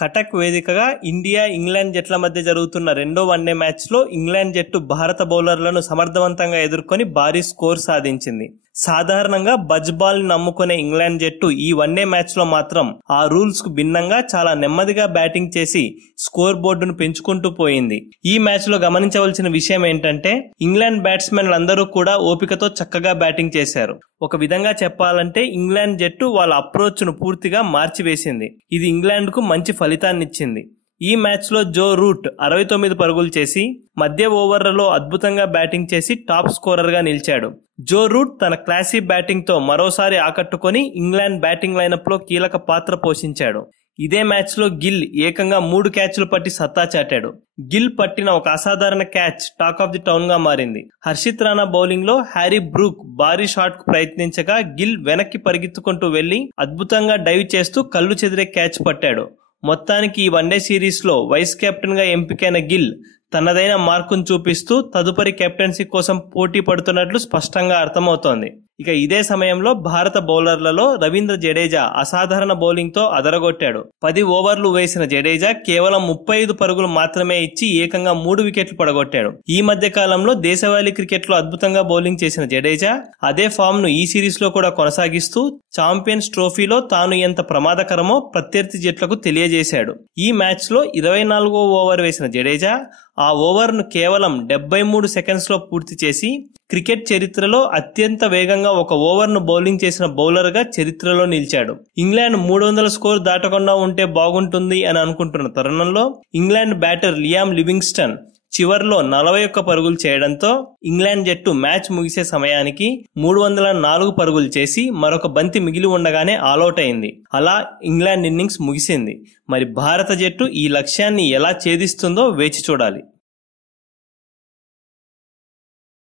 కటక్ వేదికగా India England జట్ల మధ్య జరుగుతున్న రెండో వన్డే మ్యాచ్లో ఇంగ్లాండ్ జట్టు భారత బౌలర్లను సమర్థవంతంగా ఎదుర్కొని భారీ స్కోర్ సాధించింది. సాధారణంగా బజ్ బాల్ ని నమ్ముకునే ఇంగ్లాండ్ జట్టు ఈ వన్డే మ్యాచ్లో మాత్రం ఆ రూల్స్ కు భిన్నంగా చాలా నెమ్మదిగా బ్యాటింగ్ చేసి స్కోర్ బోర్డును పెంచుకుంటూ పోయింది. ఈ మ్యాచ్ లో గమనించవలసిన విషయం ఏంటంటే ఇంగ్లాండ్ బ్యాట్స్మెన్లందరూ కూడా ఓపికతో చక్కగా బ్యాటింగ్ చేశారు. ఒక విధంగా చెప్పాలంటే ఇంగ్లాండ్ జట్టు వాళ్ళ అప్రోచ్ ను పూర్తిగా మార్చివేసింది. ఇది ఇంగ్లాండ్ కు మంచి ఫలితాన్నిచ్చింది. ఈ మ్యాచ్ లో జో రూట్ 69 పరుగులు చేసి మధ్య ఓవర్లలో అద్భుతంగా బ్యాటింగ్ చేసి టాప్ స్కోరర్ గా నిలిచాడు. జో రూట్ తన క్లాసీ బ్యాటింగ్ తో మరోసారి ఆకట్టుకొని ఇంగ్లాండ్ బ్యాటింగ్ లైనప్ లో కీలక పాత్ర పోషించాడు. ఇదే మ్యాచ్ లో గిల్ ఏకంగా 3 క్యాచ్లు పట్టి సత్తా చాటాడు. గిల్ పట్టిన ఒక అసాధారణ catch talk of the town గా మారింది. హర్షిత్ రాణా బౌలింగ్ లో హ్యారీ బ్రూక్ భారీ షాట్ కు ప్రయత్నించగా గిల్ వెనక్కి పరిగెత్తుకుంటూ వెళ్లి అద్భుతంగా డైవ్ చేస్తూ కళ్ళు చెదిరే క్యాచ్ పట్టాడు. మొత్తానికి ఈ వన్డే సిరీస్ లో వైస్ కెప్టెన్ గా ఎంపికైన గిల్ తనదైన మార్కును చూపిస్తూ తదుపరి కెప్టెన్సీ కోసం పోటీ పడుతున్నట్లు స్పష్టంగా అర్థమవుతోంది. ఇక ఇదే సమయంలో భారత బౌలర్లలో రవీంద్ర జడేజా అసాధారణ బౌలింగ్ తో అదరగొట్టాడు. 10 ఓవర్లు వేసిన జడేజా కేవలం 35 పరుగులు మాత్రమే ఇచ్చి ఏకంగా 3 వికెట్లు పడగొట్టాడు. ఈ మధ్య కాలంలో దేశవాళీ క్రికెట్ లో అద్భుతంగా బౌలింగ్ చేసిన జడేజా అదే ఫామ్ ను ఈ సిరీస్ లో కూడా కొనసాగిస్తూ ఛాంపియన్స్ ట్రోఫీలో తాను ఎంత ప్రమాదకరమో ప్రత్యర్థి జట్లకు తెలియజేశాడు. ఈ మ్యాచ్ లో 24వ ఓవర్ వేసిన జడేజా ఆ ఓవర్ ను కేవలం 73 సెకండ్స్ లో పూర్తి చేసి క్రికెట్ చరిత్రలో అత్యంత వేగంగా ఒక ఓవర్ ను బౌలింగ్ చేసిన బౌలర్ గా చరిత్రలో నిలిచాడు. ఇంగ్లాండ్ 300 స్కోర్ దాటకుండా ఉంటే బాగుంటుంది అని అనుకుంటున్న తరుణంలో ఇంగ్లాండ్ బ్యాటర్ లియామ్ లివింగ్స్టన్ చివర్లో 41 పరుగులు చేయడంతో ఇంగ్లాండ్ జట్టు మ్యాచ్ ముగిసే సమయానికి 304 పరుగులు చేసి మరొక బంతి మిగిలి ఉండగానే ఆలౌట్ అయింది. అలా ఇంగ్లాండ్ ఇన్నింగ్స్ ముగిసింది. మరి భారత జట్టు ఈ లక్ష్యాన్ని ఎలా ఛేదిస్తుందో వేచి చూడాలి.